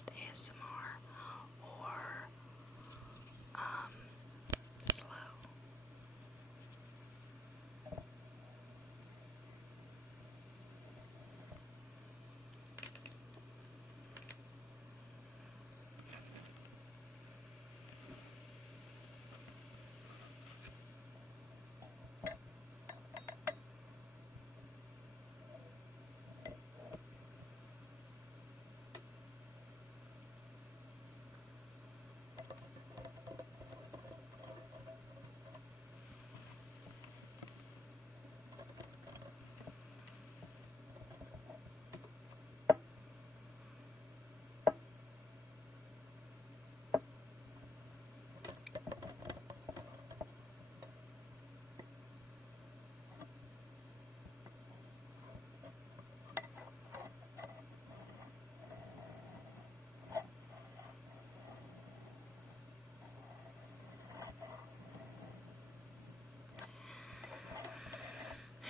fast ASMR or slow.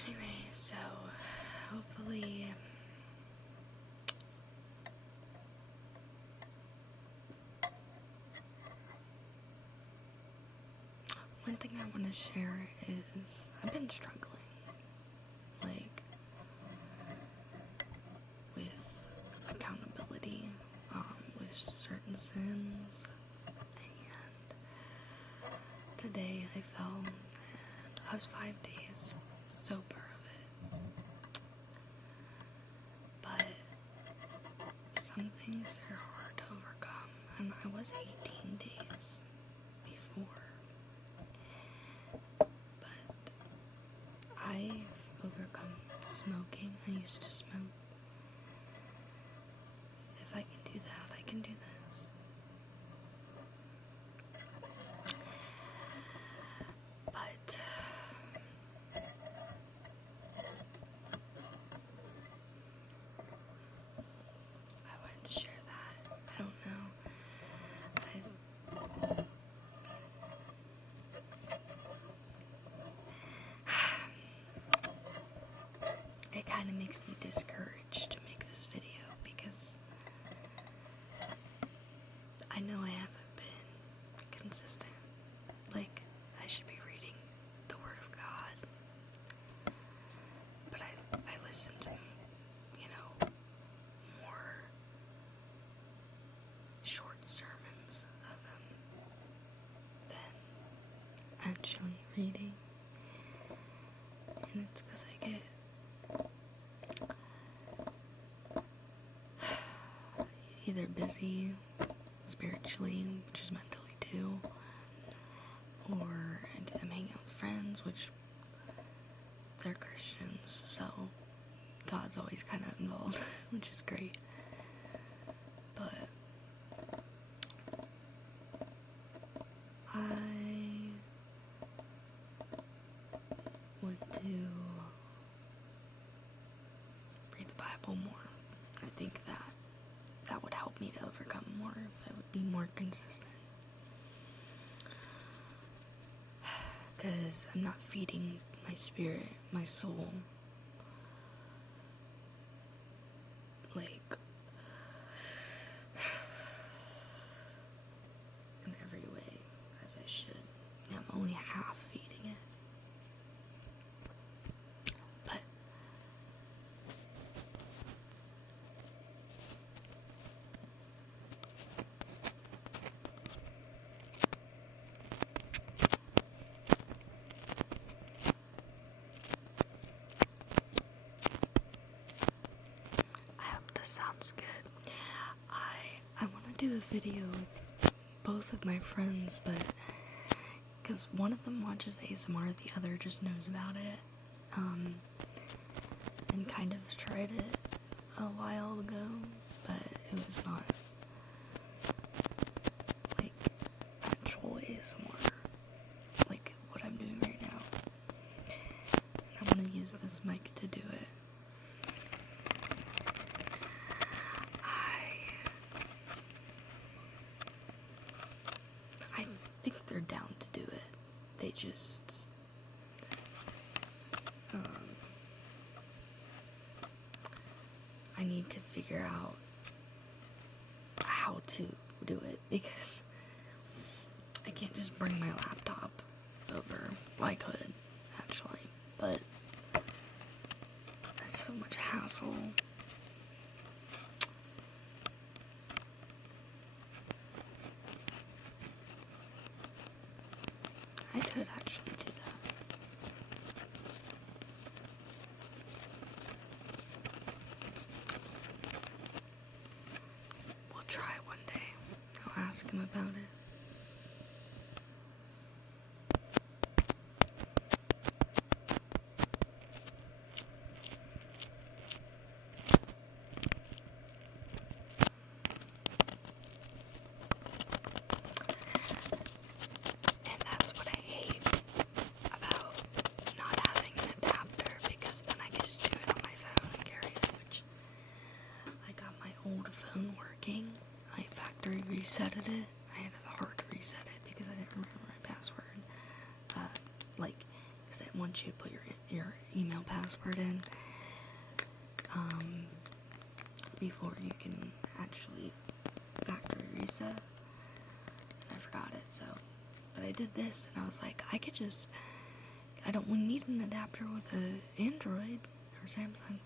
Anyway, so hopefully one thing I want to share is I've been struggling, like, with accountability, with certain sins, and today I fell, and I was 5 days sober of it, but some things are hard to overcome, and I was 18 days before, but I've overcome smoking. I used to smoke. If I can do that, I can do this. But I wanted to share that. I don't know. It kind of makes me discouraged to make this video because I know I haven't been consistent. Like, I should be reading the Word of God, but I listen to, more short sermons of him than actually reading, and it's because I get either busy spiritually, which is mentally too, or I'm hanging out with friends, which they're Christians, so God's always kind of involved, which is great. But I want to read the Bible more. I think that would help me to overcome more if I would be more consistent. Because I'm not feeding my spirit, my soul, like, in every way as I should. I'm only half feeding it. But I hope this sounds good. I want to do a video with both of my friends, but because one of them watches ASMR, the other just knows about it, and kind of tried it a while ago, but it was not, like, actual ASMR, like what I'm doing right now, and I want to use this mic to do it. I think they're down to do it. They just I need to figure out how how to do it because I can't just bring my laptop over. Well, I could, actually, but it's so much hassle. I could actually do that. We'll try one day. I'll ask him about it. Phone working. I factory resetted it. I had a hard reset it because I didn't remember my password. Because it wants you to put your email password in before you can actually factory reset. I forgot it, but I did this and I was like, I don't need an adapter with an Android or Samsung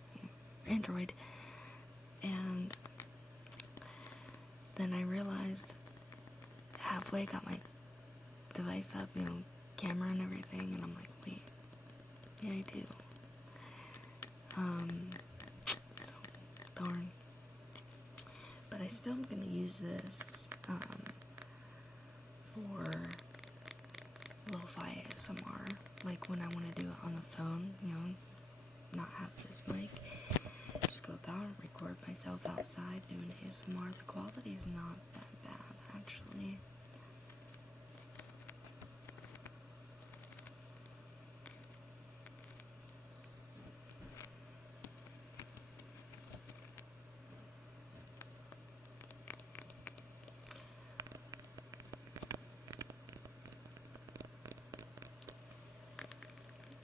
Android. And then I realized halfway, got my device up, camera and everything, and I'm like, wait, yeah, I do. So, darn. But I still am gonna use this, for lo-fi ASMR, like when I want to do it on the phone, not have this mic. Just go about and record myself outside doing ASMR. The quality is not that bad, actually.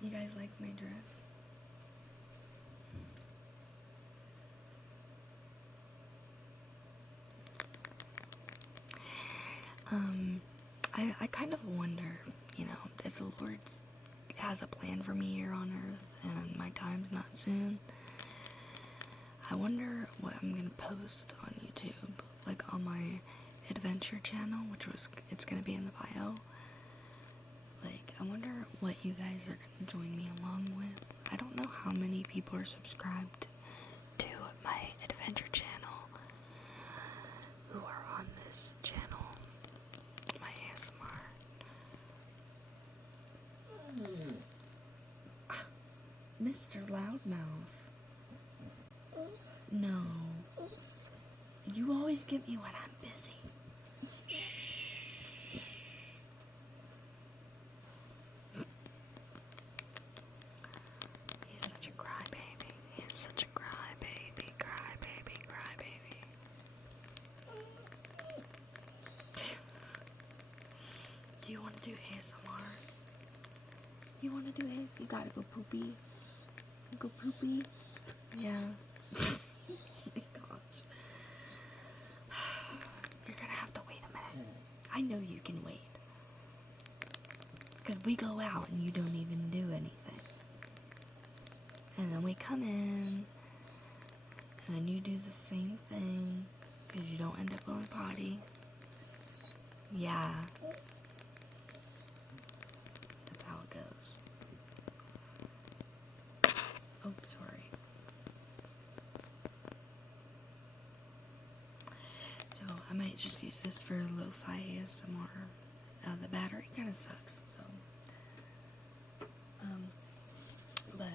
You guys like my dress? I kind of wonder, if the Lord has a plan for me here on earth and my time's not soon. I wonder what I'm gonna post on YouTube, like on my adventure channel, it's gonna be in the bio. Like, I wonder what you guys are gonna join me along with. I don't know how many people are subscribed to my adventure channel who are on this channel, my ASMR. Mr. Loudmouth. No. You always get me when I'm busy. He's such a crybaby. He is such a crybaby, crybaby, crybaby. Do you want to do ASMR? You want to do ASMR? You gotta go poopy. Go poopy? Yeah. Oh my gosh. You're gonna have to wait a minute. I know you can wait. Because we go out and you don't even do anything. And then we come in. And then you do the same thing. Because you don't end up going potty. Yeah. That's how it goes. Oh, sorry. So, I might just use this for lo-fi ASMR. The battery kind of sucks, so. But.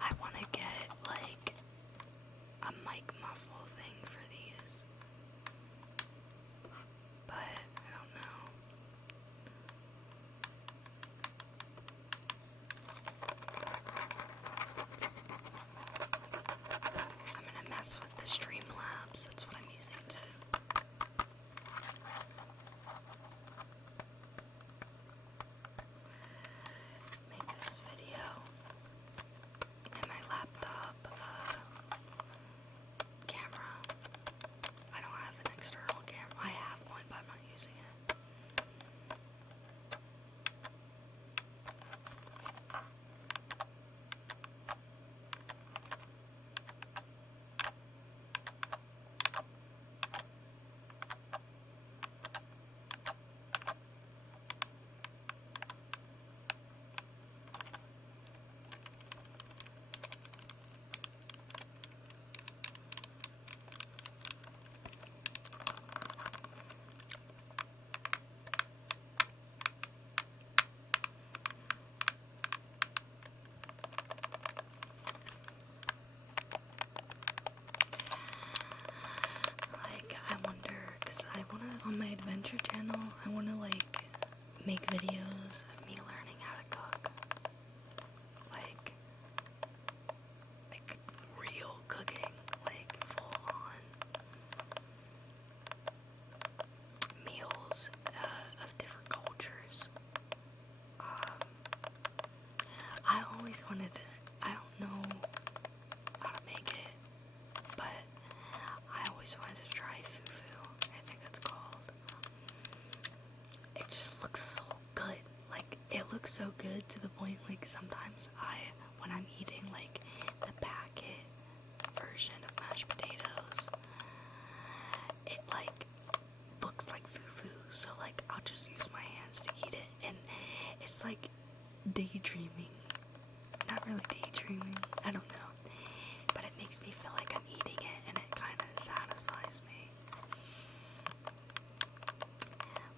I want to get, like, a mic muffle thing for these. But, I don't know. on my adventure channel, I want to like make videos of me learning how to cook. Like real cooking, like full on meals of different cultures. I always wanted to, I don't know how to make it, but I always wanted to try fufu, I think it's called. It just looks so good. Like, it looks so good to the point, like, sometimes when I'm eating, like, the packet version of mashed potatoes, it, like, looks like fufu, so, like, I'll just use my hands to eat it, and it's, like, daydreaming. Not really daydreaming, I don't know, but it makes me feel like I'm eating it, and it kind of satisfies me.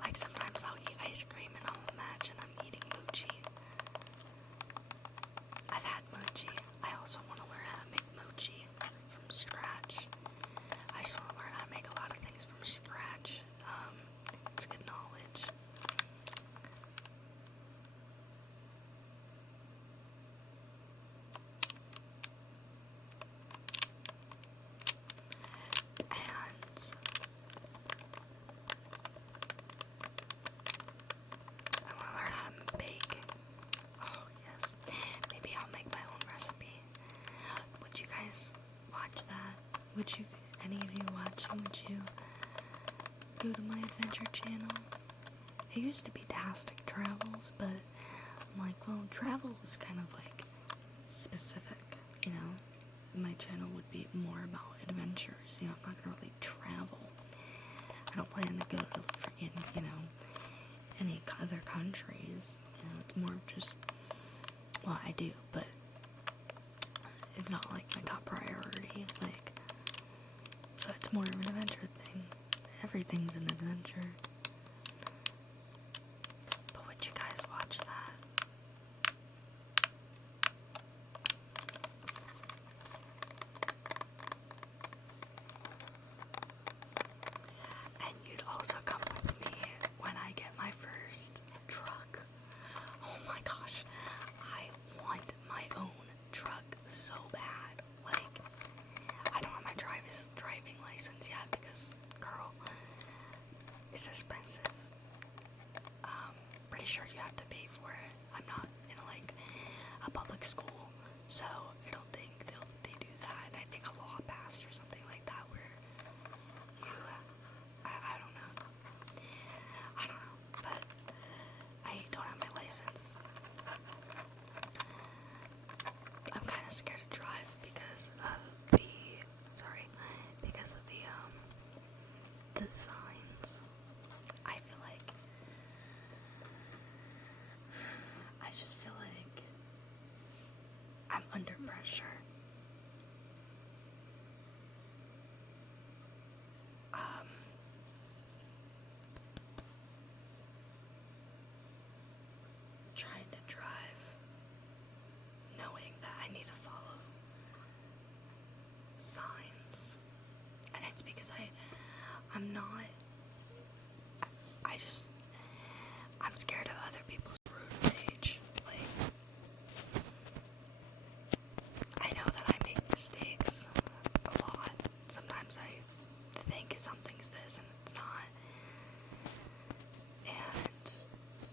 Like, sometimes I'll eat ice cream and I'll imagine I'm eating mochi. I've had mochi. I also want to learn how to make mochi from scratch. I just want to learn how to make a lot of things from scratch. It's good knowledge. Would you, any of you watching, would you go to my adventure channel? It used to be Tascam Travels, but I'm like, well, travel is kind of like specific, you know? My channel would be more about adventures, you know, I'm not gonna really travel. I don't plan to go to freaking, you know, any other countries, you know, it's more just, well, I do, but it's not like my top priority, like, so it's more of an adventure thing. Everything's an adventure. But would you guys watch that? And you'd also come with me when I get my first truck. Oh my gosh. I want my own truck so bad. Like, I don't have my driving license yet because, girl, it's expensive. Pretty sure you have to pay for it. I'm not in like a public school, so I don't think they do that. And I think a law passed or something like that where you, I don't know, but I don't have my license. I'm kind of scared to drive because of the signs. I just feel like I'm under pressure. Trying to drive, knowing that I need to follow signs, and it's because I'm not. I'm scared of other people's road rage. Like, I know that I make mistakes a lot. Sometimes I think something's this and it's not.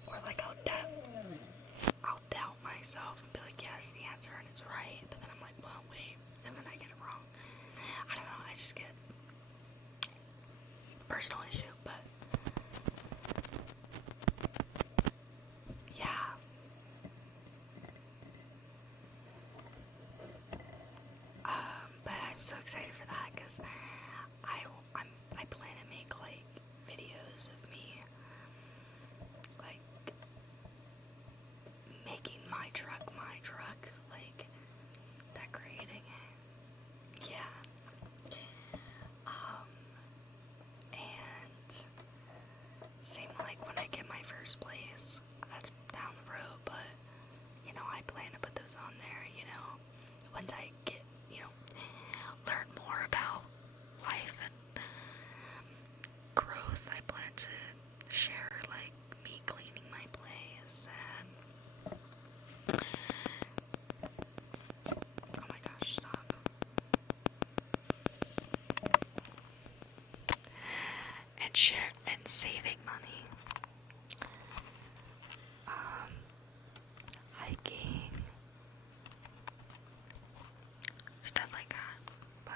Or like I'll doubt myself and be like, yes, the answer and it's right. But then I'm like, well, wait, and then I get it wrong. I don't know, I just get personal issue, but yeah. But I'm so excited for that because I plan to make like videos of me like making my truck, like decorating it. Yeah. And same like when I get my first place, that's down the road, but you know, I plan to put those on there, you know, once I get, you know, learn more about life and growth. I plan and saving money. Hiking, stuff like that. But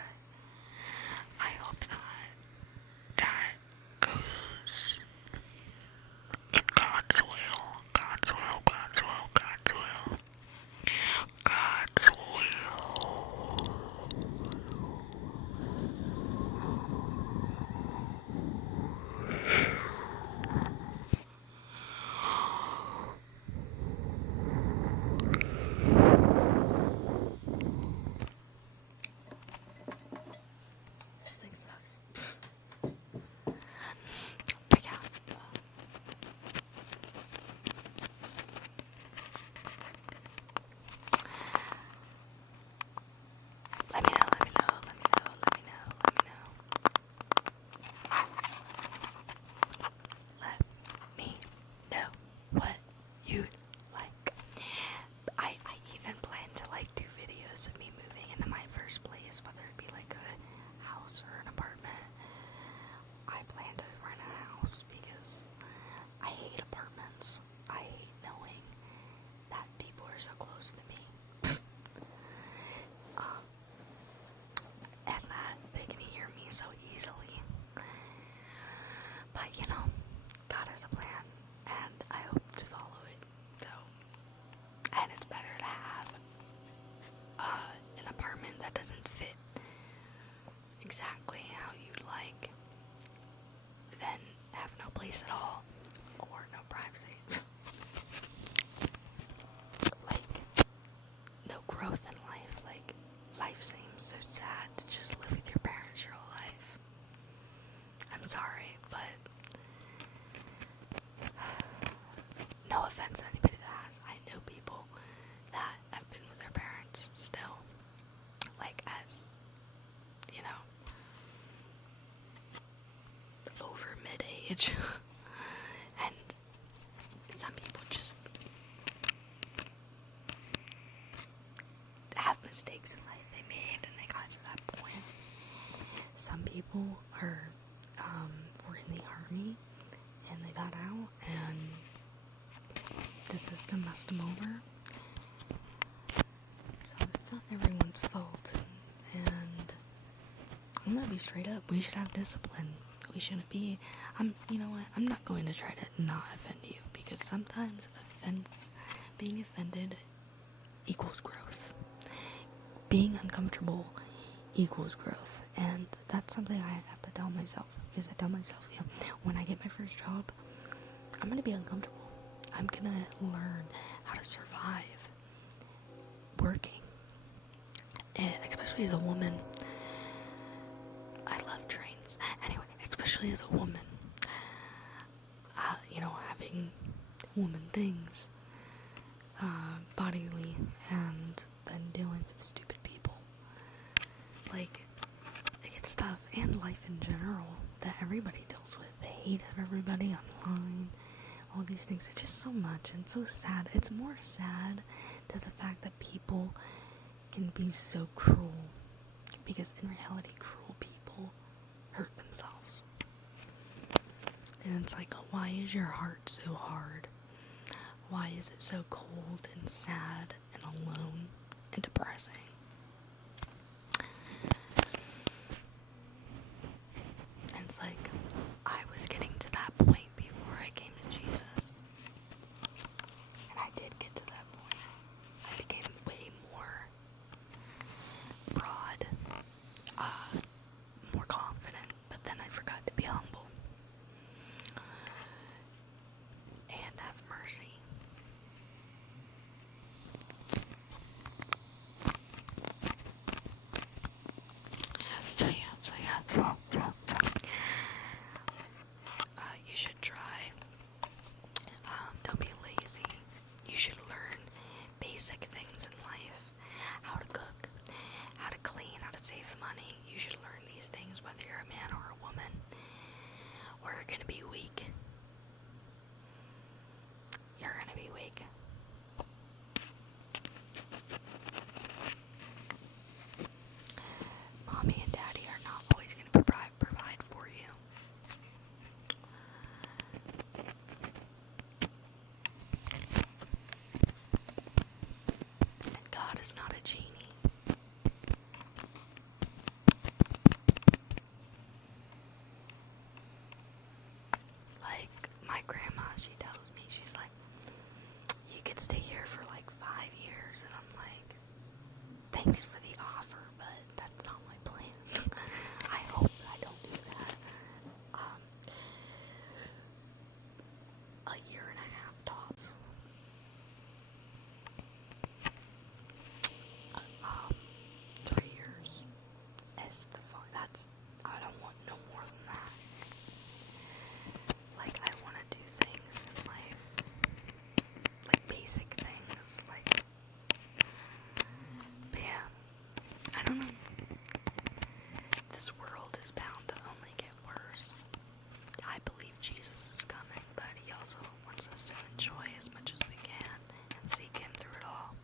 I hope that goes in God's will, God's will, God's will, God's will, God's will. This thing sucks. But yeah. Let me know. Let me know what you'd like. I even plan to like do videos of me moving into my first place, whether it be like a house or an apartment. I plan to rent a house because I hate apartments. I hate knowing that people are so close to me. And that they can hear me so easily. But you know, God has a plan, and I hope to follow it. So, and it's better to have an apartment that doesn't fit exactly how you'd like than have no place at all or no privacy. Like, no growth in life. Like, life seems so sad to just live with your parents your whole life. I'm sorry, but no offense to anybody that has. I know people that have been with their parents still, like as, you know, over mid-age. And some people just have mistakes in life they made and they got to that point. Some people were in the army and they got out and the system messed them over. So it's not everyone's fault. And I'm gonna be straight up. We should have discipline. We shouldn't be. You know what? I'm not going to try to not offend you because sometimes being offended equals growth. Being uncomfortable equals growth, and that's something I have to tell myself. Because I tell myself, yeah, when I get my first job, I'm gonna be uncomfortable. I'm gonna learn how to survive working, and especially as a woman. I love trains. Anyway, especially as a woman, you know, having woman things, bodily, and then dealing with stupid people. Like, it's stuff, and life in general, that everybody deals with. The hate of everybody online, all these things. It's just so much, and so sad. It's more sad to the fact that people can be so cruel, because in reality, cruel people hurt themselves. And it's like, why is your heart so hard? Why is it so cold and sad and alone and depressing? And it's like, I was getting to that point before I came to Jesus. And I did get to that point. I became way more broad, more confident, but then I forgot to be humble and have mercy. So yeah. is not a genie. Like, my grandma, she tells me, she's like, you could stay here for like 5 years, and I'm like, thanks for the offer, but that's not my plan. I hope I don't do that. A year and a half tops. 3 years is the fun. I don't want no more than that. Like, I want to do things in life, like basic things, like, but yeah, I don't know. This world is bound to only get worse. I believe Jesus is coming, but he also wants us to enjoy as much as we can and seek him through it all.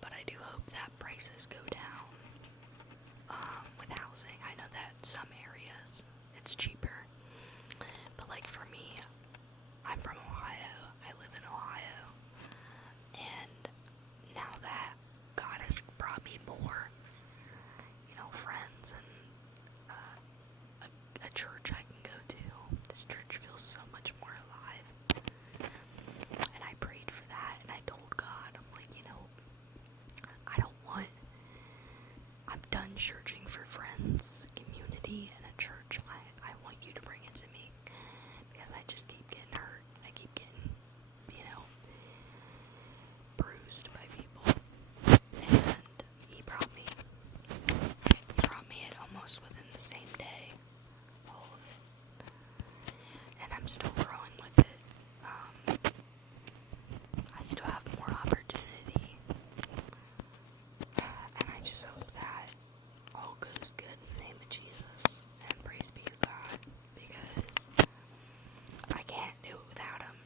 But I do hope that prices go down with housing. I know that some areas it's cheaper, but like for me, I'm from Ohio. I live in Ohio, and now that God has brought me more, friends and a church I can go to, this church feels so much more alive. And I prayed for that, and I told God, I'm like, I'm done searching for friends, community, and a church. I want you to bring it to me, because I just keep getting hurt. I keep getting, bruised by people. And he brought me it almost within the same day, all of it. And I'm still growing with it. I still have more opportunity. And I just hope that all goes good in the name of Jesus. And praise be to God, because I can't do it without him.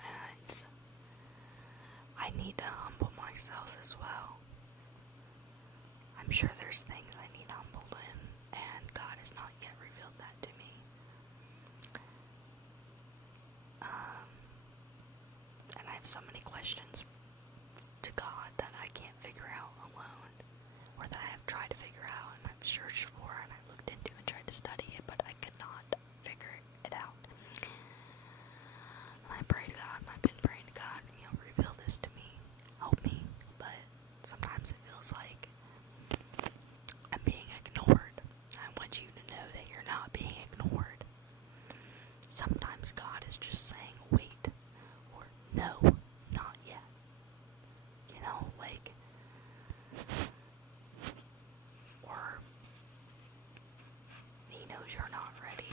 And I need to humble myself as well. I'm sure there's things I need humbled in, and God has not yet revealed that to me. And I have so many questions to God that I can't figure out alone, or that I have tried to figure out, and I've searched for, and I looked into and tried to study it, but I could not figure it out. And I pray to God, and I've been praying to God, reveal this to me, help me, but sometimes it feels like I'm being ignored. I want you to know that you're not being ignored. Sometimes God is just saying, wait, or no, not yet. Or he knows you're not ready.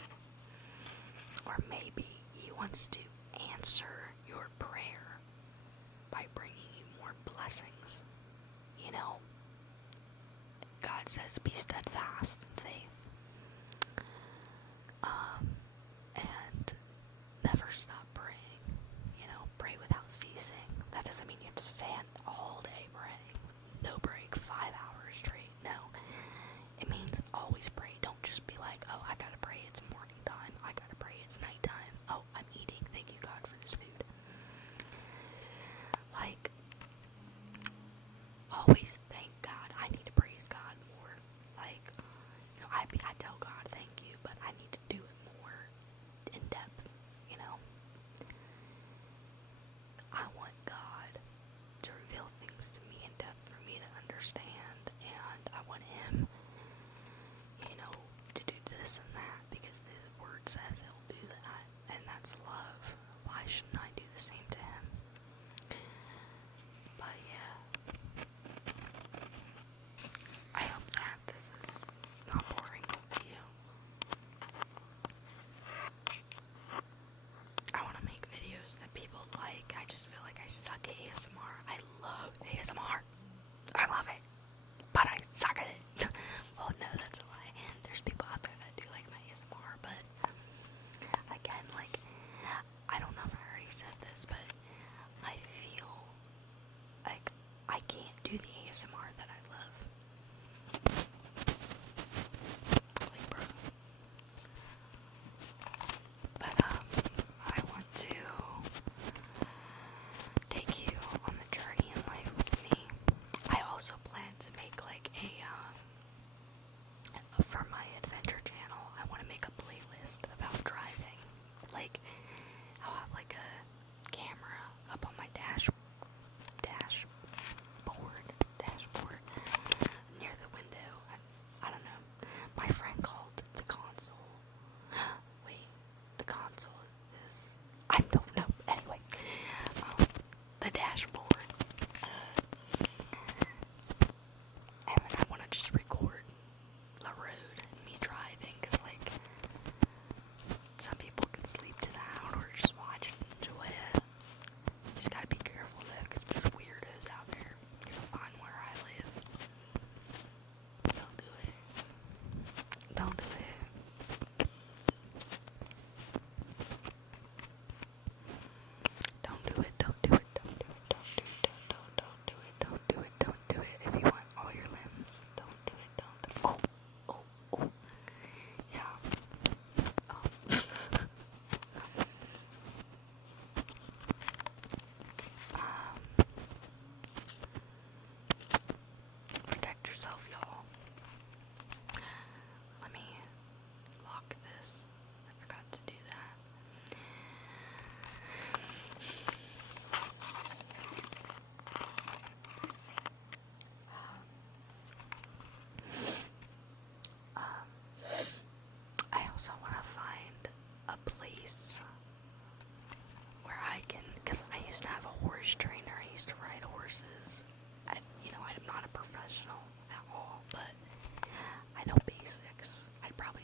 Or maybe he wants to answer your prayer by bringing you more blessings. God says, be steadfast in faith. And never stop praying. Pray without ceasing. That doesn't mean you have to stand all day praying. No break, 5 hours straight. No. It means always pray. Don't just be like, oh, I gotta pray, it's morning time. I gotta pray, it's nighttime. Oh, I'm eating. Thank you, God, for this food. Like, always thank God. I need to praise God more. Like, I tell God thank you, but I need to do it more in depth,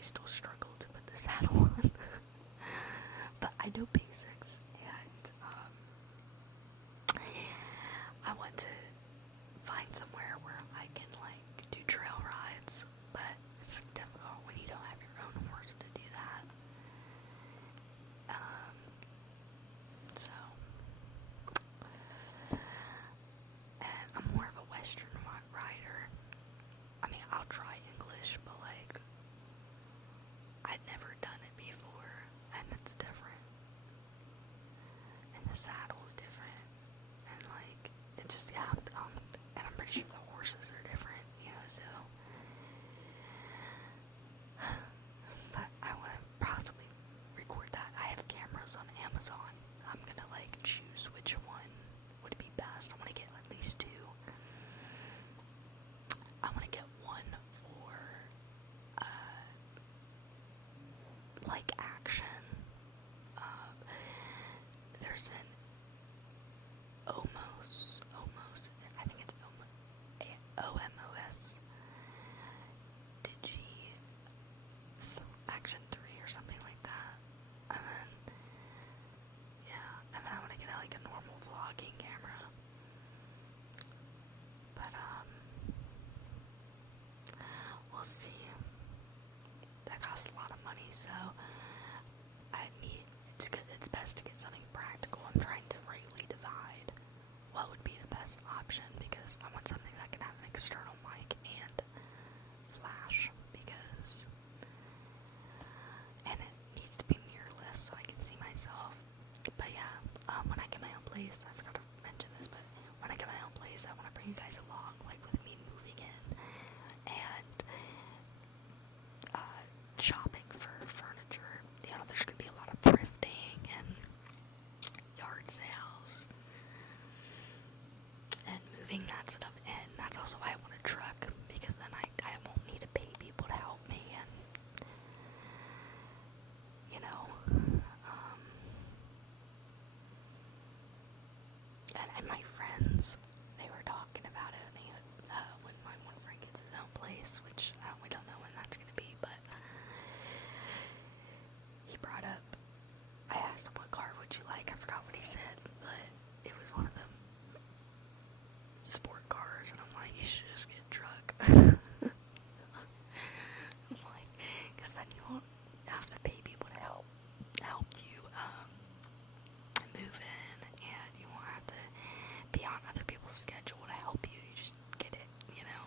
probably still struggle to put the saddle on. But I know basics, and I want to find somewhere where I can like do trail rides, but it's difficult when you don't have your own horse to do that. So, and I'm more of a Western rider. I mean, I'll try English, but like, I'd never done it before, and it's different. And the saddle's different, and like, it's just, yeah, and I'm pretty sure the horses are different, you know, so. But I want to possibly record that. I have cameras on Amazon. I'm gonna like choose which one would be best. I want to get at least 2. I want to get one for like action. There's an almost, I think it's OMOS Digi Action 3 or something like that. And then, yeah, and then I want to get like a normal vlogging camera. But, we'll see. That costs a lot of money, so it's best to get something practical. I'm trying to rightly divide what would be the best option, because I want something that can have an external mic and flash, and it needs to be mirrorless so I can see myself. But yeah, when I get my own place, I forgot to mention this, but when I get my own place, I want to bring you guys along, like with me moving in and shopping for furniture. You know, there's gonna be a lot of thrifting and yard sales and moving that stuff in. That's also why I want a truck, because then I won't need to pay people to help me, and you know, and my friends, they were talking about it, and when my one friend gets his own place, which we don't know when that's gonna be, but he brought up, I asked him, what car would you like? I forgot what he said, but it was one of them sport cars, and I'm like, you should just get a truck. I'm like, because then you won't have to pay people to help you move in, and you won't have to be on other people's schedule to help you. You just get it, you know.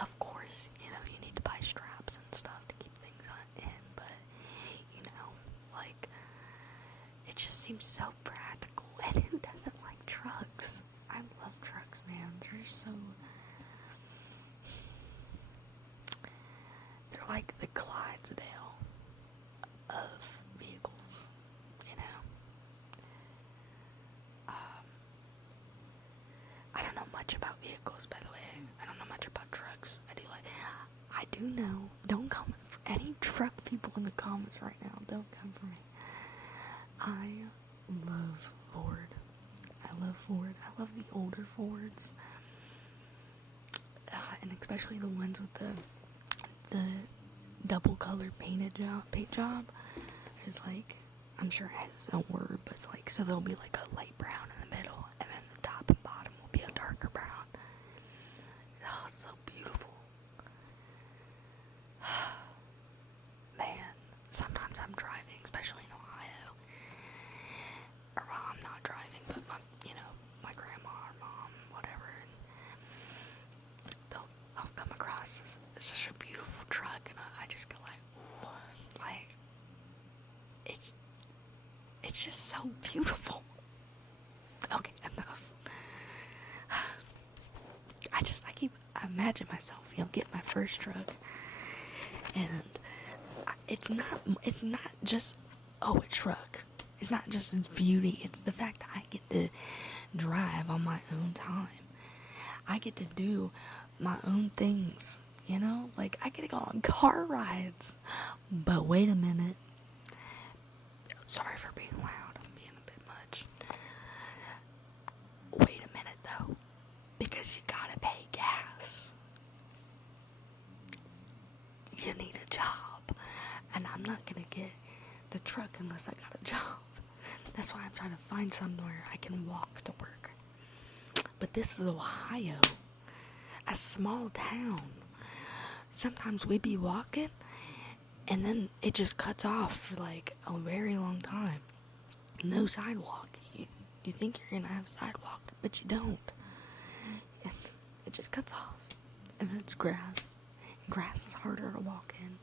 Of course, you know, you need to buy straps and stuff to keep things in, but you know, like, it just seems so practical. And who doesn't like trucks? I love trucks, man. They're like the Clydesdale of vehicles, you know. I don't know much about vehicles, by the way. I don't know much about trucks. I do know. Don't come for any truck people in the comments right now. Don't come for me. I love Ford. I love the older Fords, and especially the ones with the double color paint job. It's like, I'm sure it has its own word, but it's like, so there'll be like a light brown in the middle, and then the top and bottom will be a darker brown. Oh, it's so beautiful. Man, sometimes I'm driving, especially in Ohio, or well, I'm not driving, but my grandma or mom, whatever, and I'll come across such a beautiful truck, and I just go like, ooh, like, it's just so beautiful. Okay, enough. I imagine myself, get my first truck, and it's not just, a truck. It's not just its beauty, it's the fact that I get to drive on my own time. I get to do my own things, you know? Like, I get to go on car rides. But wait a minute. Sorry for being loud, I'm being a bit much. Wait a minute, though. Because you gotta pay gas. You need a job. truck unless I got a job. That's why I'm trying to find somewhere I can walk to work. But this is Ohio, a small town. Sometimes we be walking, and then it just cuts off for like a very long time. No sidewalk. You think you're gonna have a sidewalk, but you don't. It just cuts off. And then it's grass. And grass is harder to walk in.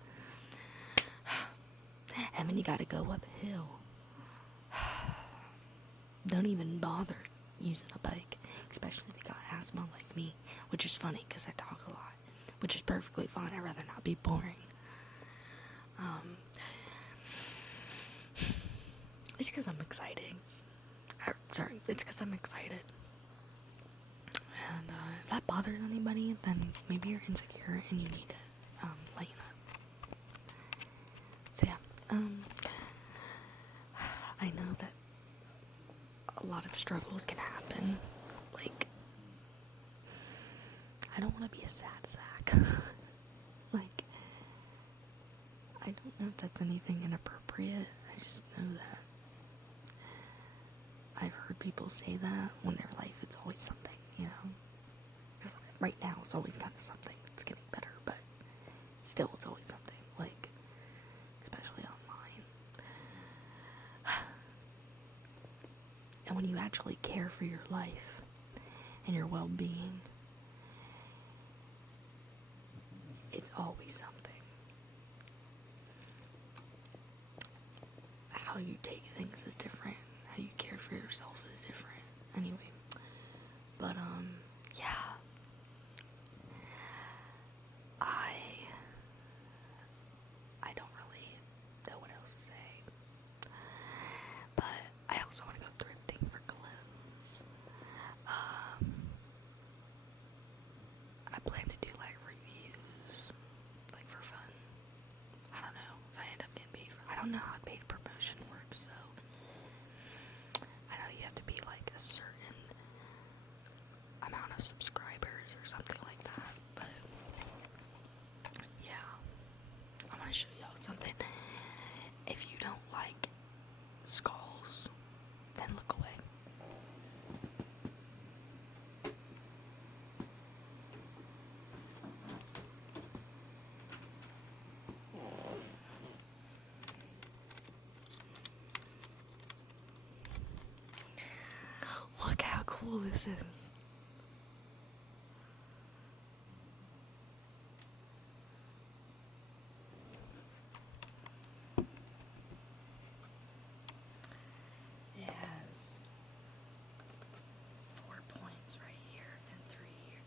And then you gotta go uphill. Don't even bother using a bike, especially if you got asthma like me, which is funny because I talk a lot, which is perfectly fine. I'd rather not be boring. It's because I'm excited. It's because I'm excited. And if that bothers anybody, then maybe you're insecure and you need to lighten up. So yeah, I know that a lot of struggles can happen. Like, I don't want to be a sad sack. Like, I don't know if that's anything inappropriate. I just know that I've heard people say that when their life it's always something, you know? Because right now it's always kind of something. It's getting better, but still it's always something. Like, especially online. And when you actually care for your life and your well-being, it's always something. How you take things is different. How you care for yourself is different. Anyway. But, yeah. I don't really know what else to say. But I also want to go thrifting for clothes. I plan to do, like, reviews. Like, for fun. I don't know if I end up getting paid for I don't know how paid promotion works, so I know you have to be like a certain amount of subscribers or something like that, but yeah, I want to show y'all something. If you don't like skulls, then look away. Look how cool this is. It has 4 points right here and 3 here.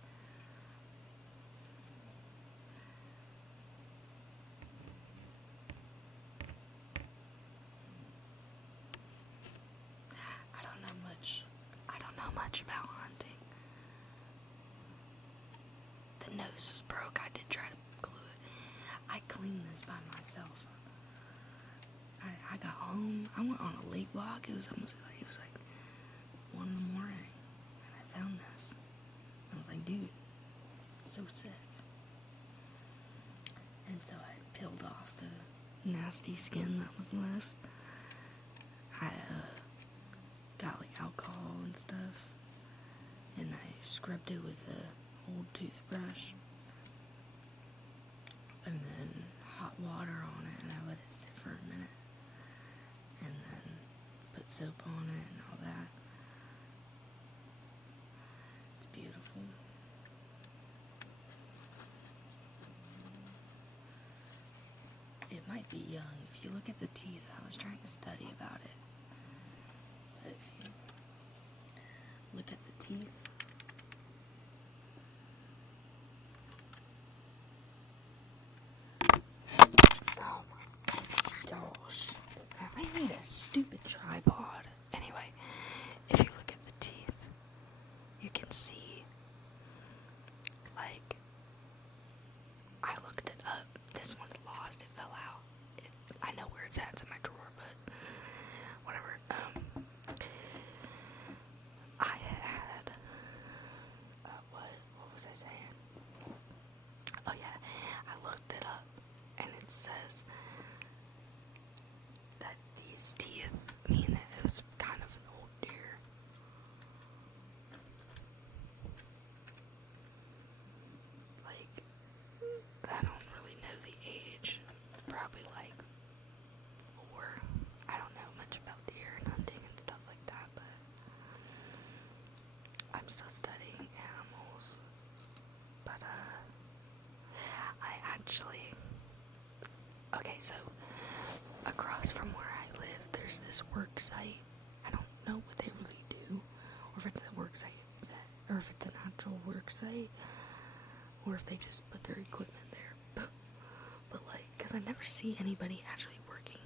I don't know much about hunting. The nose is broke. I did try to glue it. I cleaned this by myself. I got home. I went on a late walk. It was like 1 in the morning, and I found this. I was like, dude, it's so sick. And so I peeled off the nasty skin that was left. I got like alcohol and stuff, and I scrubbed it with the old toothbrush, and then hot water on it, and I let it sit for a minute, and then put soap on it and all that. It's beautiful. It might be young. If you look at the teeth, I was trying to study about it. But if you look at the teeth, oh my gosh, I need a stupid tripod. Anyway, if you look at the teeth, you can see, like, I looked it up. This one's lost. It fell out. I know where it's at. It's in my drawer, but whatever. I had, what was I saying? Oh yeah, I looked it up, and it says that his teeth mean that it was kind of an old deer. Like, I don't really know the age. Probably like 4. I don't know much about deer and hunting and stuff like that, but I'm still studying animals. But, I actually... Okay, so, across from where I live, there's this work site. I don't know what they really do, or if it's a work site, or if it's an actual work site, or if they just put their equipment there. But like, because I never see anybody actually working.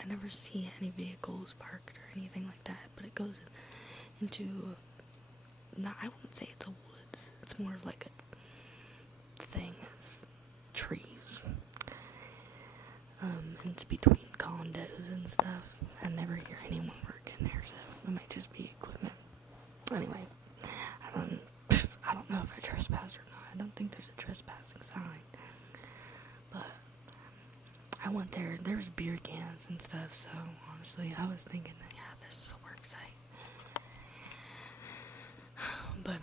I never see any vehicles parked or anything like that, but it goes into, I wouldn't say it's a woods, it's more of like a thing of trees. And it's between condos and stuff. I never hear anyone work in there, so it might just be equipment. Anyway, I don't know if I trespass or not. I don't think there's a trespassing sign. But I went there. There's beer cans and stuff, so honestly, I was thinking, yeah, this is a work site. But,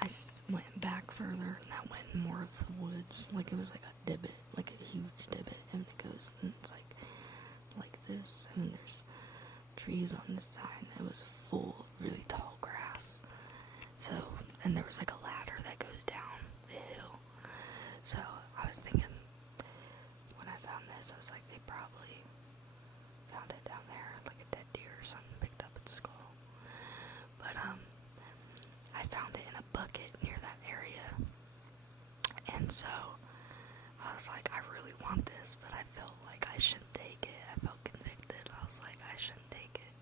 I went back further, and that went in more of the woods. Like, it was like a divot, like a huge divot, and it goes, and it's like this, and then there's trees on this side, and it was full of really tall grass. So, and there was like a ladder that goes down the hill. So, I was thinking, when I found this, I was like, they probably found it down there, like a dead deer or something, picked up its skull. But, I found it in a bucket near that area, and so I was like, I really want this, but I felt like I shouldn't take it. I felt convicted. I was like, I shouldn't take it.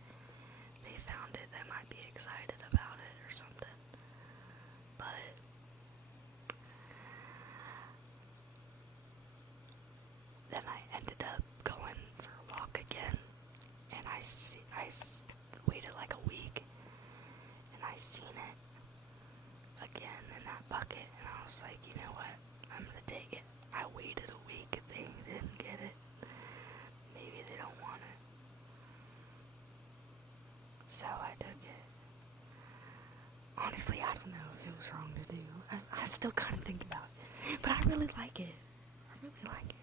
They found it, they might be excited about it or something. But then I ended up going for a walk again, and I waited like a week, and I seen it again in that bucket, and I was like, you know what, I'm gonna take it. I waited a week, they didn't get it. Maybe they don't want it. So I took it. Honestly, I don't know if it was wrong to do. I still kind of think about it, but I really like it. I really like it.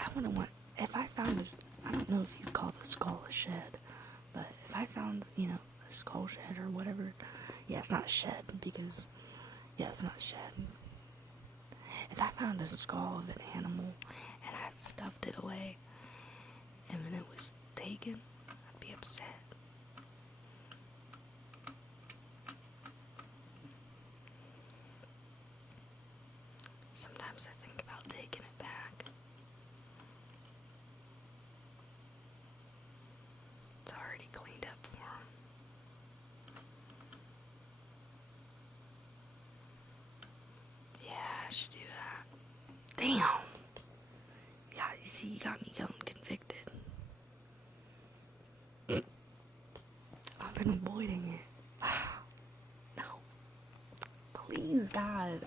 I wouldn't want, if I found it, I don't know if you'd call the skull a shed, but if I found, a skull shed or whatever, yeah, it's not a shed, because, yeah, it's not a shed. If I found a skull of an animal, and I stuffed it away, and when it was taken, I'd be upset. Sometimes I think about taking it back. It's already cleaned up for him. Yeah, I should do that. Damn! Yeah, you see, you got me going convicted. I've been avoiding it. No. Please, God.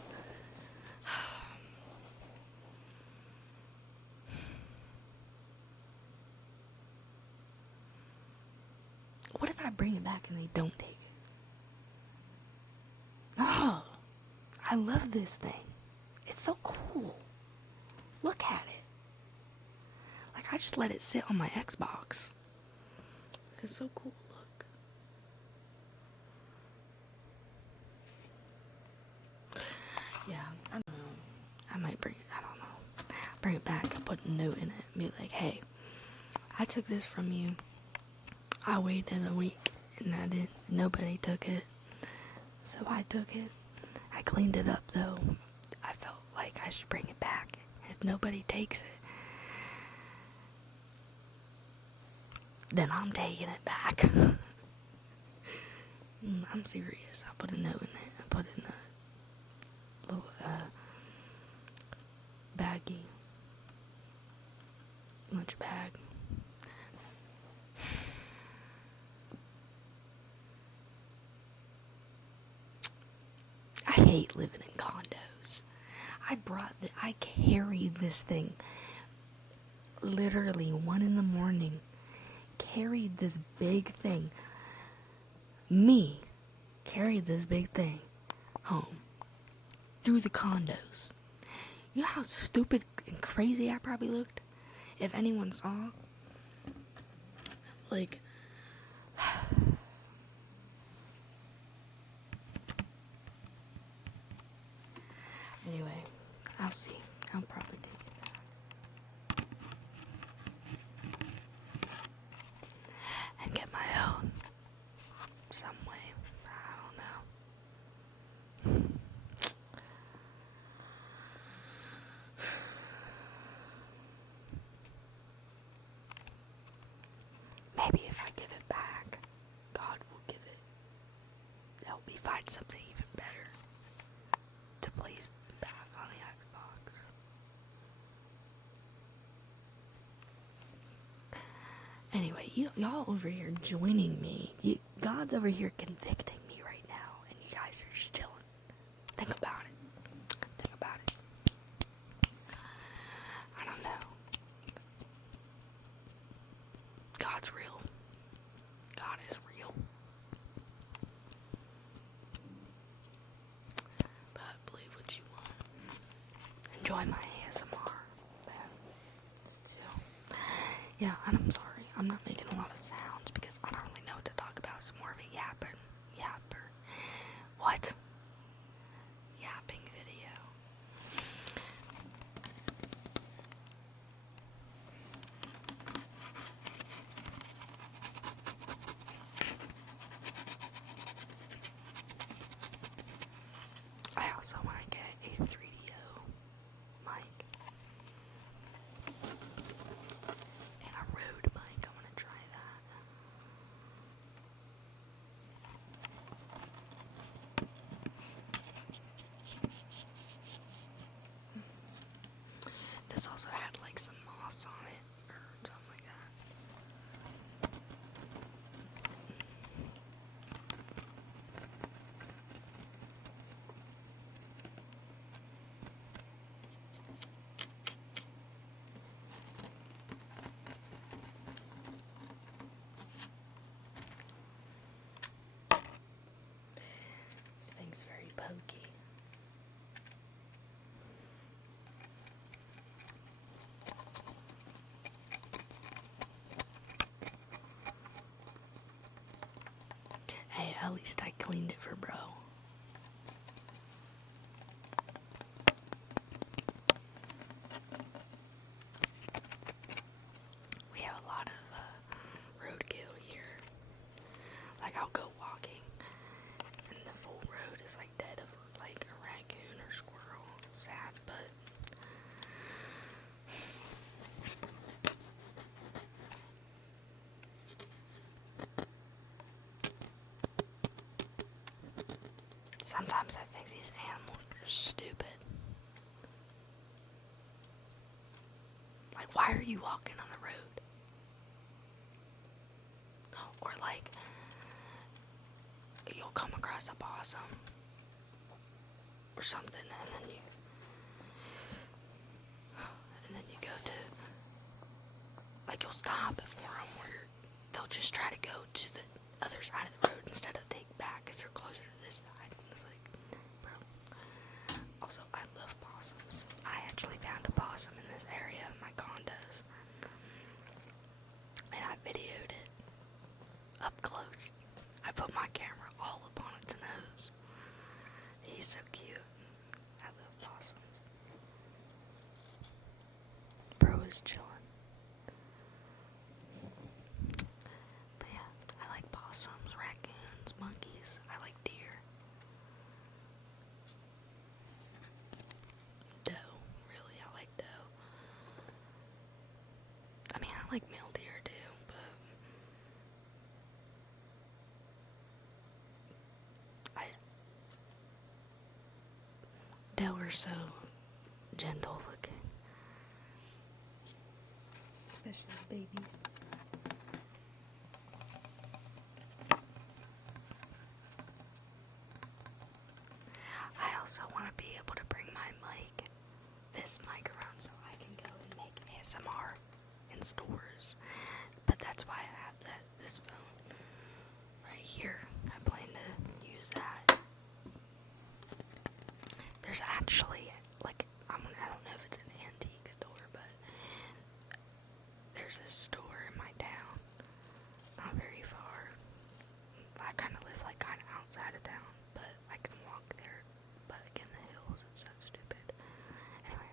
What if I bring it back and they don't take it? Oh, I love this thing. It's so cool. Look at it. Like, I just let it sit on my Xbox. It's so cool. Look. Yeah, I don't know. I might bring it, I don't know. Bring it back and put a note in it and be like, hey, I took this from you. I waited a week and nobody took it. So I took it. I cleaned it up though. I felt like I should bring it back. If nobody takes it, then I'm taking it back. I'm serious. I put a note in it. I put it in a little baggie. Lunch bag. I hate living in condos. I carried this thing. Literally 1 a.m. Carried this big thing. Me carried this big thing home. Through the condos. You know how stupid and crazy I probably looked? If anyone saw? Like... Anyway, I'll see. I'll probably take it back. And get my own. Some way. I don't know. Maybe if I give it back, God will give it. Help me find something even better to play back on the Xbox. Anyway, y'all over here joining me. God's over here convicting me right now, and you guys are just chilling. Think about it. Think about it. I don't know. God's real. God is real. But believe what you want. Enjoy my ASMR. Still. Yeah, and I'm sorry. I'm not making a lot of sounds because I don't really know what to talk about. It's more of a yapper. What? Yapping video. I also want to get a 3DO mic and a Rode mic. I want to try that. This also had like some moss on it or something like that. This thing's very pokey. Hey, at least I cleaned it for bro. We have a lot of roadkill here. Like, I'll go walking, and the full road is like dead of like a raccoon or squirrel. It's sad, but sometimes I think these animals are stupid. Like, why are you walking on the road? Or like, you'll come across a possum or something, and then you go to, like, you'll stop before them, where they'll just try to go to the other side of the road instead of take back because they're closer to this side. And it's like, bro. Also, I love possums. I actually found a possum in this area of my condos, and I videoed it up close. I put my camera all up on its nose. He's so cute. I love possums. Bro is chilling. But yeah, I like possums, raccoons, monkeys. I like deer. Doe. Really, I like doe. I mean, I like male deer too, but doe are so gentle looking. Especially babies. I also want to be able to bring my mic this mic around so I can go and make ASMR in stores. But that's why I have this phone right here. I plan to use that. There's actually, like, I don't know if it's an antique store, but there's a store in my town, not very far. I kind of live, like, kind of outside of town, but I can walk there. But again, the hills, it's so stupid. Anyway,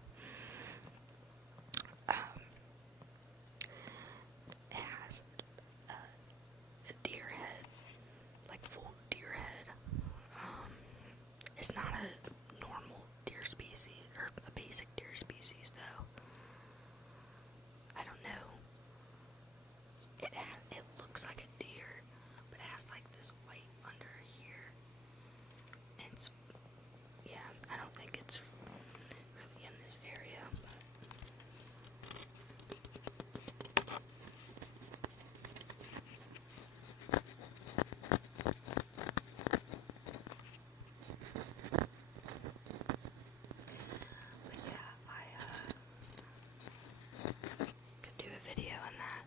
it has a deer head, like full deer head. It's not a normal deer species, or a basic deer species, though. I don't know. It looks like a deer, but it has like this white under here. It's, yeah, I don't think it's really in this area, but yeah, I could do a video on that.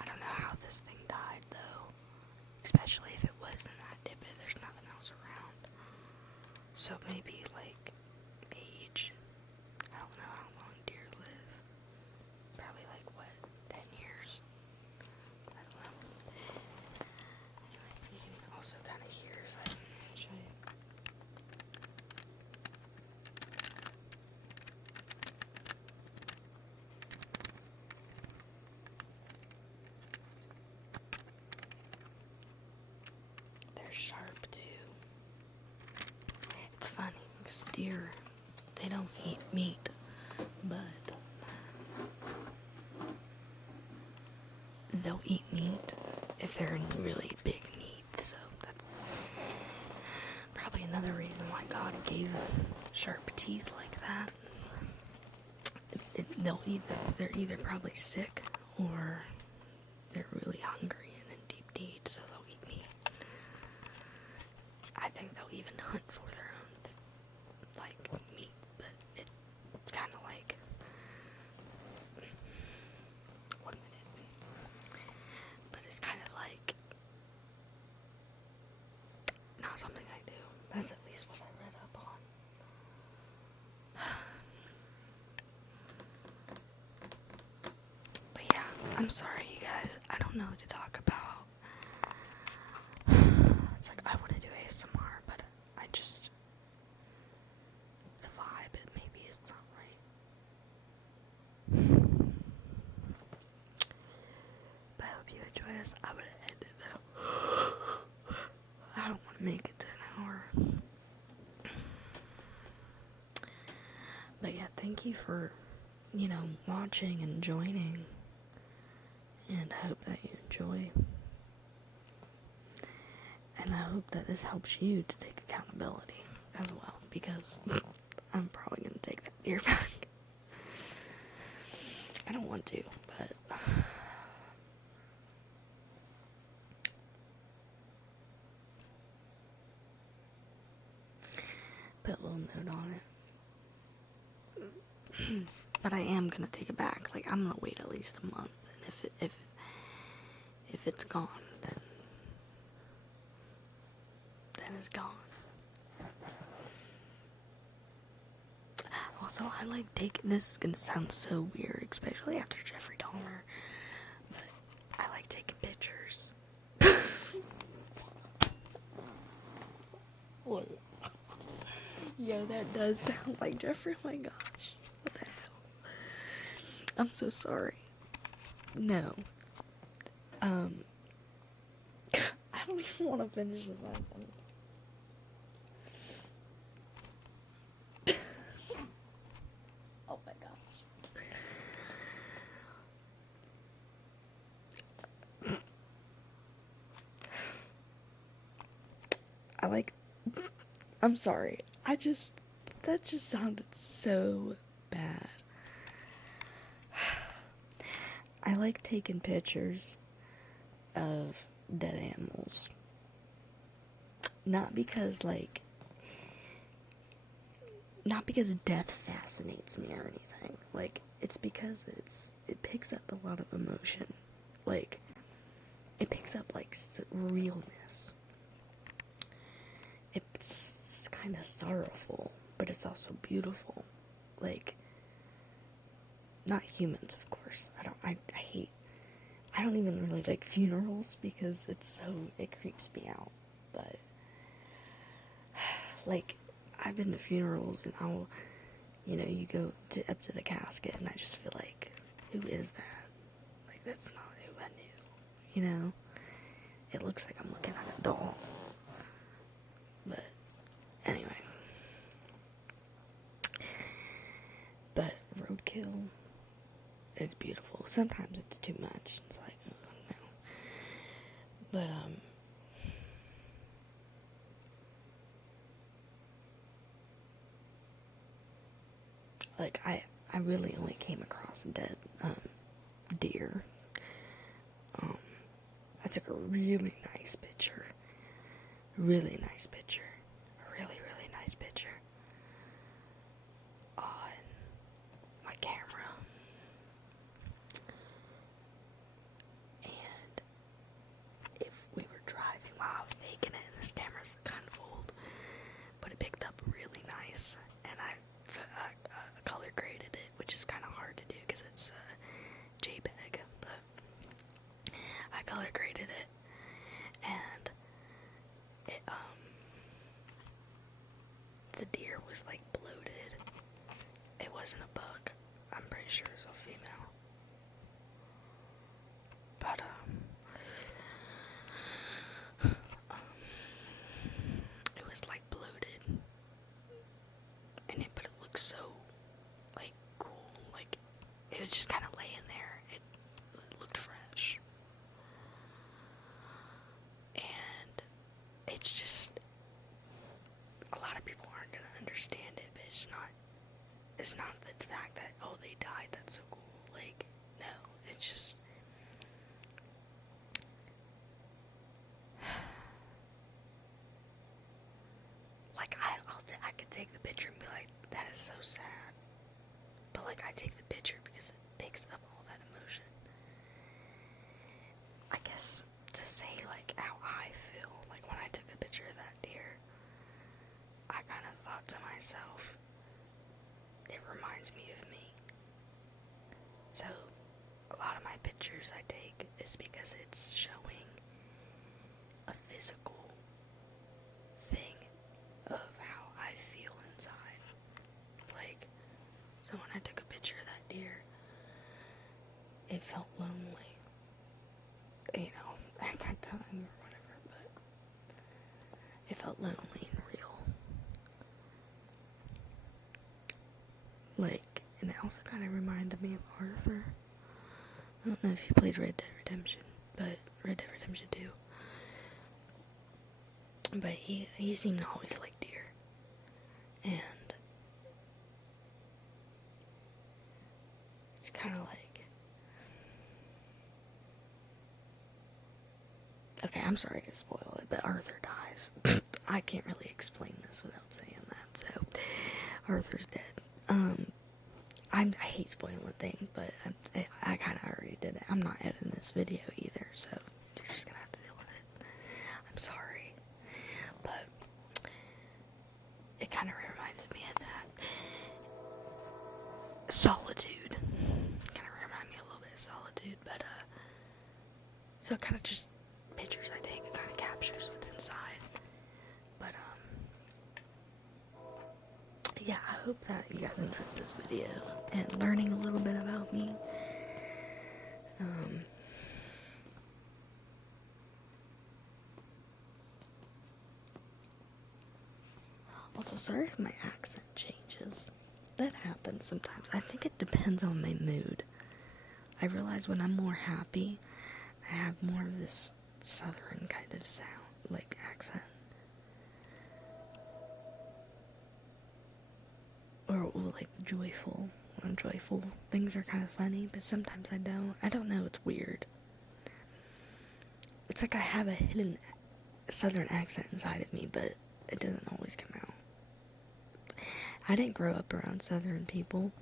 I don't know how this thing died, though. Especially if it was in that dip, there's nothing else around. So maybe, like, age. I don't know how long deer live. Probably, like, what, 10 years? I don't know. Anyway, you can also kind of hear if I show you. They're sharp too. It's funny because deer, they don't eat meat, but they'll eat meat if they're in really big need. So that's probably another reason why God gave them sharp teeth like that. They're either probably sick or they're really hungry and in deep need, so they'll eat meat. I think they'll even hunt for their own, like, meat, but it's kind of like, one minute, but it's kind of like, not something I do. That's at least what I read up on. But yeah, I'm sorry, you guys. I don't know what to talk about. It's like, I want to do ASMR, but I just, the vibe, maybe it's not right. But I hope you enjoy this. I'm going to end it though. I don't want to make it to an hour. But yeah, thank you for, watching and joining. And I hope that you enjoy. And I hope that this helps you to take accountability as well, because I'm probably going to take that deer back. I don't want to, but put a little note on it. But I am going to take it back. Like, I'm going to wait at least a month, and if it's gone, then it's gone. Also, I like taking, this is gonna sound so weird, especially after Jeffrey Dahmer, but I like taking pictures. What? Yo, that does sound like Jeffrey, oh my gosh. What the hell? I'm so sorry. No. I don't even want to finish this sentence. Oh my gosh. I'm sorry. That just sounded so bad. I like taking pictures of dead animals. Not because death fascinates me or anything. It's because it picks up a lot of emotion. It picks up, realness. It's kind of sorrowful, but it's also beautiful. Not humans, of course. I don't even really like funerals because it creeps me out. But, I've been to funerals and you go up to the casket and I just feel like, who is that? That's not who I knew, It looks like I'm looking at a doll. But, anyway. But, roadkill is beautiful. Sometimes it's too much. It's like, oh, no. But, I really only came across a dead, deer. I took a really nice picture. Really nice picture. A really, really nice picture. On my camera. And if we were driving while I was making it, and this camera's kind of old, but it picked up really nice, and I color graded it, which is kind of hard to do because it's JPEG, but I color graded it, and it the deer was bloated. It wasn't a buck. I'm pretty sure it was a female. But it was bloated, but it looked so cool. It was just kind of laying there. It looked fresh, and it's just, a lot of people aren't gonna understand it, but it's not the fact that, oh, they died, that's so cool. No, it's just, I could take the picture and be like, that is so sad. But I take the picture because it picks up all that emotion. I guess to say how I feel, when I took a picture of that deer, I kind of thought to myself, it reminds me of me. So a lot of my pictures I take is because it's showing a physical thing of how I feel inside. So when I took a picture of that deer, it felt lonely, at that time or whatever, but it felt lonely and real. And it also kind of reminded me of Arthur. I don't know if you played Red Dead Redemption, but Red Dead Redemption 2. But he seemed to always like deer. And it's kind of okay, I'm sorry to spoil it, but Arthur dies. I can't really explain this without saying that, so Arthur's dead. I hate spoiling things, but I kind of already did it. I'm not editing this video either, so you're just gonna have to deal with it. I'm sorry, but it kind of reminded me of that. Solitude. Kind of remind me a little bit of solitude, but so it kind of just, pictures I take, it kind of captures what's inside. But yeah, I hope that you guys enjoyed this video and learning a little bit about me. Also, sorry if my accent changes. That happens sometimes. I think it depends on my mood. I realize when I'm more happy, I have more of this southern kind of sound, accent. or like joyful. When I'm joyful, things are kind of funny, but sometimes I don't. I don't know, it's weird. It's like I have a hidden southern accent inside of me, but it doesn't always come out. I didn't grow up around southern people.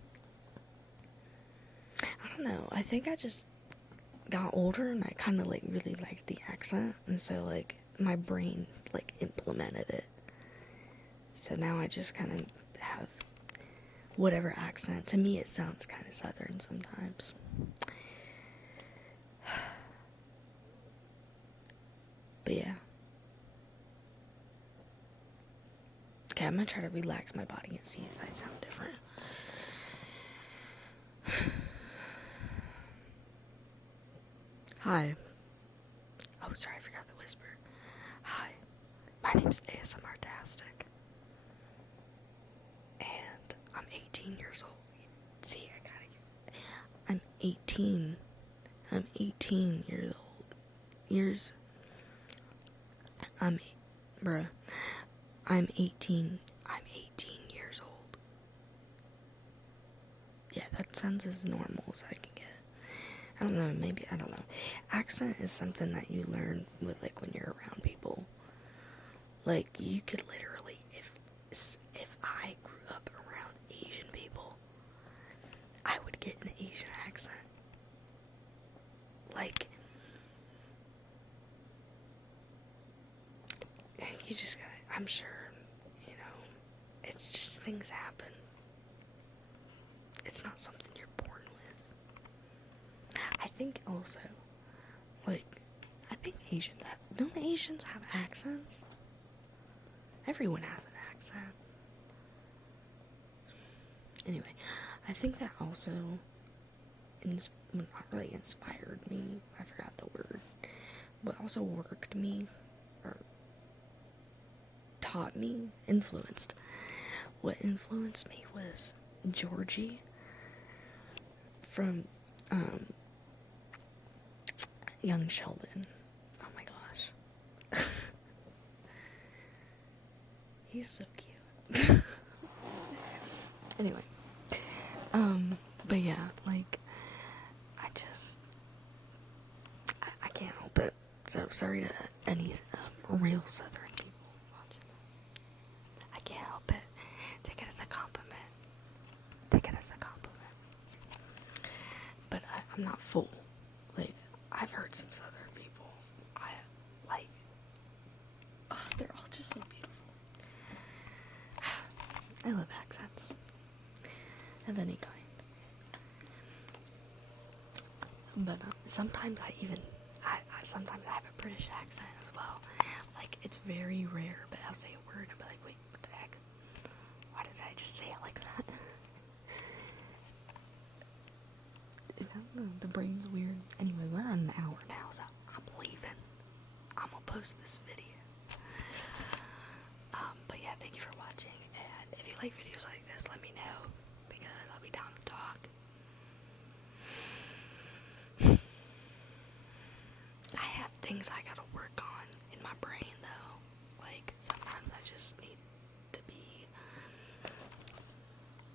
I don't know, I think I just got older and I kind of like really liked the accent, and so like my brain like implemented it. So now I just kind of have whatever accent. To me it sounds kind of southern sometimes. But yeah. Okay, I'm gonna try to relax my body and see if I sound different. Hi. Oh, sorry, I forgot to whisper. Hi, my name's ASMR Tastic. And I'm 18 years old. See, I'm 18. I'm 18 years old. I'm 18 years old. Yeah, that sounds as normal as I can get. I don't know. Accent is something that you learn with, like, when you're around people. Like, you could literally, if I grew up around Asian people, I would get an Asian accent. Like, you just gotta, I'm sure, you know, it's just things happen. It's not something you're born with. I think also, like, don't Asians have accents? Everyone has an accent. Anyway, I think that also, not really inspired me, I forgot the word, but also worked me, or taught me, influenced. What influenced me was Georgie from Young Sheldon. Oh my gosh. He's so cute. Anyway. But yeah, like, I can't help it. So sorry to any real southern people watching this. I can't help it. Take it as a compliment. But I'm not full. Like, I've heard some southern people. They're all just so beautiful. I love accents of any kind. But sometimes I have a British accent as well. Like, it's very rare, but I'll say a word and be like, wait, what the heck? Why did I just say it like that? The brain's weird. Anyway, we're on an hour now, so I'm leaving. I'm gonna post this video. But yeah, thank you for watching, and if you like videos like this, let me know, because I'll be down to talk. I have things I gotta work on in my brain, though. Like, sometimes I just need to be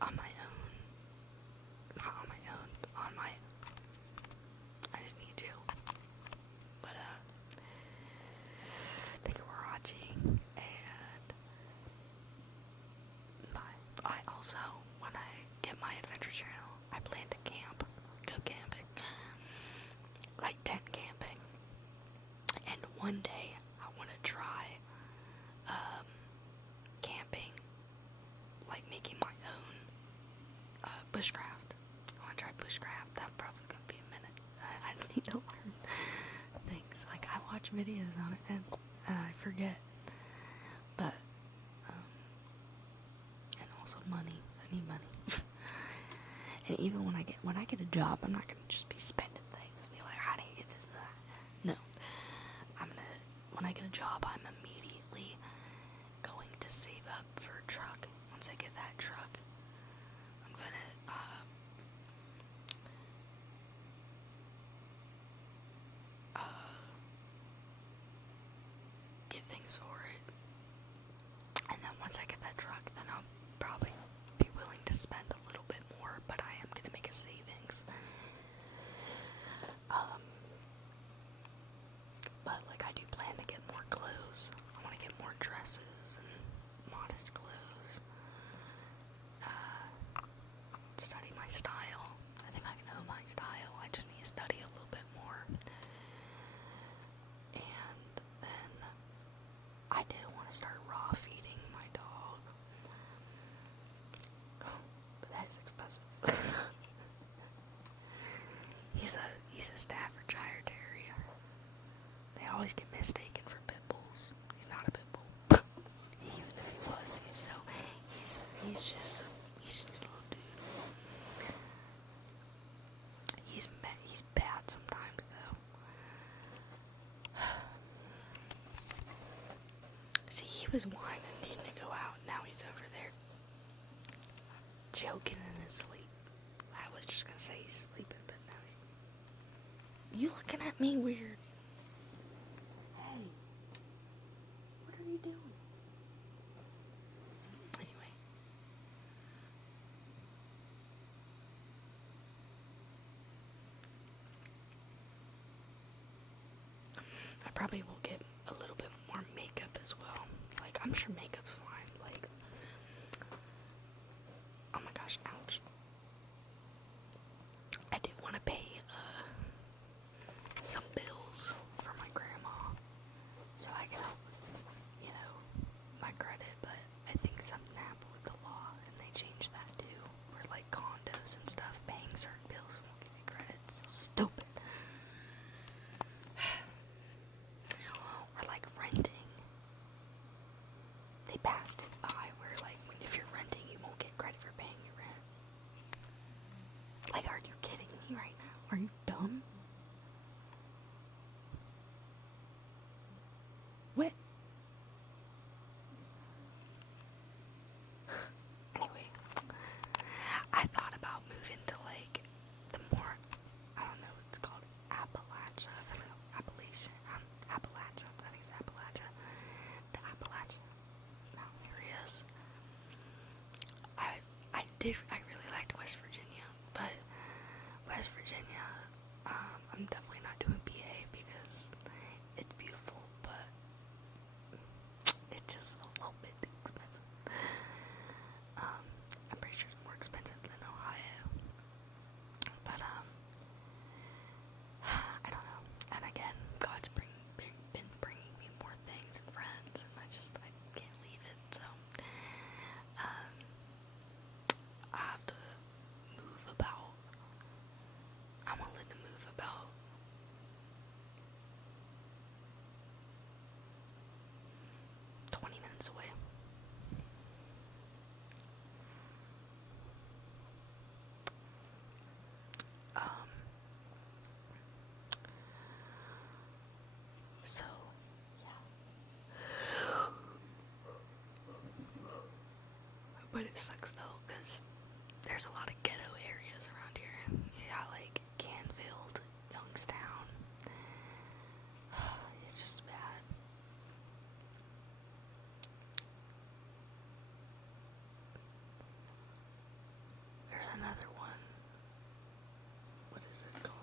on my own. Not on my own, I just need to. But, thank you for watching, and bye. I also, when I get my adventure channel, I plan to go camping. Like, tent camping. And one day, I want to try, camping, like making my own, bushcraft. I want to try bushcraft. That's probably going to be a minute. I need to learn things. Like, I watch videos on it, and I forget. But, and also money. I need money. And even when I get a job, I'm not going to just be spending things. Be like, how do you get this and that? No. When I get a job, I'm immediately going to save up for a truck. Once I get that truck, I'm gonna, get things for it. And then once I get that truck, then I'll probably be willing to I did want to start raw feeding my dog, but that is expensive. He's a Staffordshire Terrier. They always get mistaken for pit bulls. He's not a pit bull. Even if he was, he's just a little dude. He's bad sometimes though. See, he was whining needing to go out. Now he's over there joking in his sleep. I was just gonna say he's sleeping, but now you looking at me weird. Hey, what are you doing? Anyway. I probably will get a little bit more makeup as well. Like, I'm sure makeup's fine. Like, oh my gosh, ouch. I did want to pay some bills for my grandma so I can help, my credit, but I think something happened with the law and they changed that too, where like condos and stuff, paying certain bills won't give you credits. Stupid. Or like renting. They passed it by where like if you're renting you won't get credit for paying your rent. Like, are you kidding me right now? Are you dumb? What? Anyway, I thought about moving to like the more, I don't know what it's called, Appalachia, Appalachian, Appalachia, I think it's Appalachia, the Appalachia mountain areas. I really liked West Virginia, but West Virginia, I'm definitely not doing PA because it's beautiful, but it's just a little bit too expensive. I'm pretty sure it's more expensive than Ohio, but I don't know. And again, God's been bringing me more things and friends, and I can't leave it. So I have to move about. I'm willing to move about 20 minutes away. So, yeah. But it sucks though, because there's a lot of ghetto areas around here. Yeah, like Canfield, Youngstown. It's just bad. There's another one. What is it called?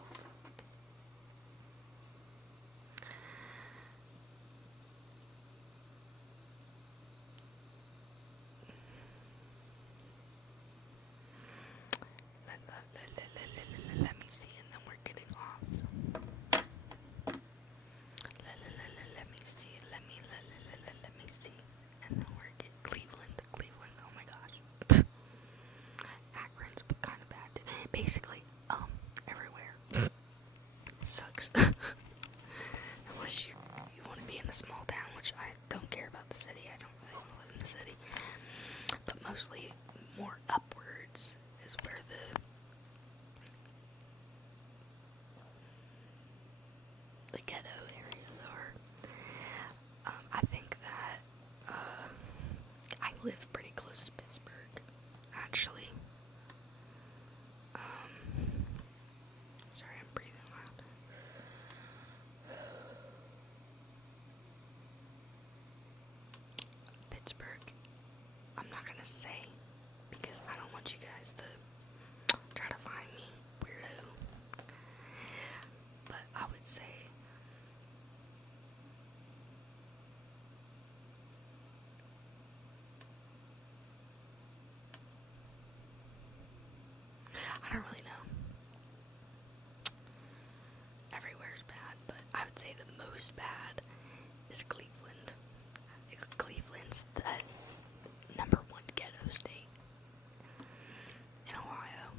Let me see, and then we're getting off. Let me see, let me see, and then we're getting Cleveland, oh my gosh. Akron's kind of bad too. Basically, everywhere. It sucks. Unless you want to be in a small town, which I don't care about the city. I don't really want to live in the city. But mostly more upwards is where the ghetto areas are. I think that I live pretty close to Pittsburgh, actually. Sorry, I'm breathing loud. Pittsburgh, I'm not gonna say because I don't want you guys to try to find me weirdo. But I would say I don't really know. Everywhere's bad, but I would say the most bad is Cleveland. It's the #1 ghetto state in Ohio.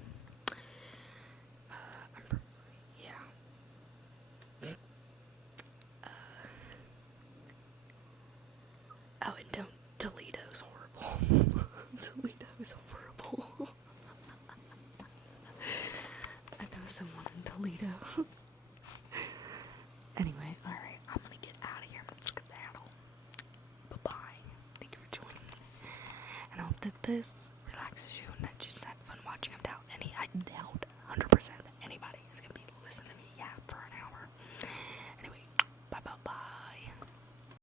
Yeah. Oh, and Toledo's horrible. Toledo's horrible. I know someone in Toledo. Anyway, alright, I'm gonna get out of here. Let's skedaddle. Bye-bye. Thank you for joining me. And I hope that this relaxes you and that you just had fun watching. I doubt 100%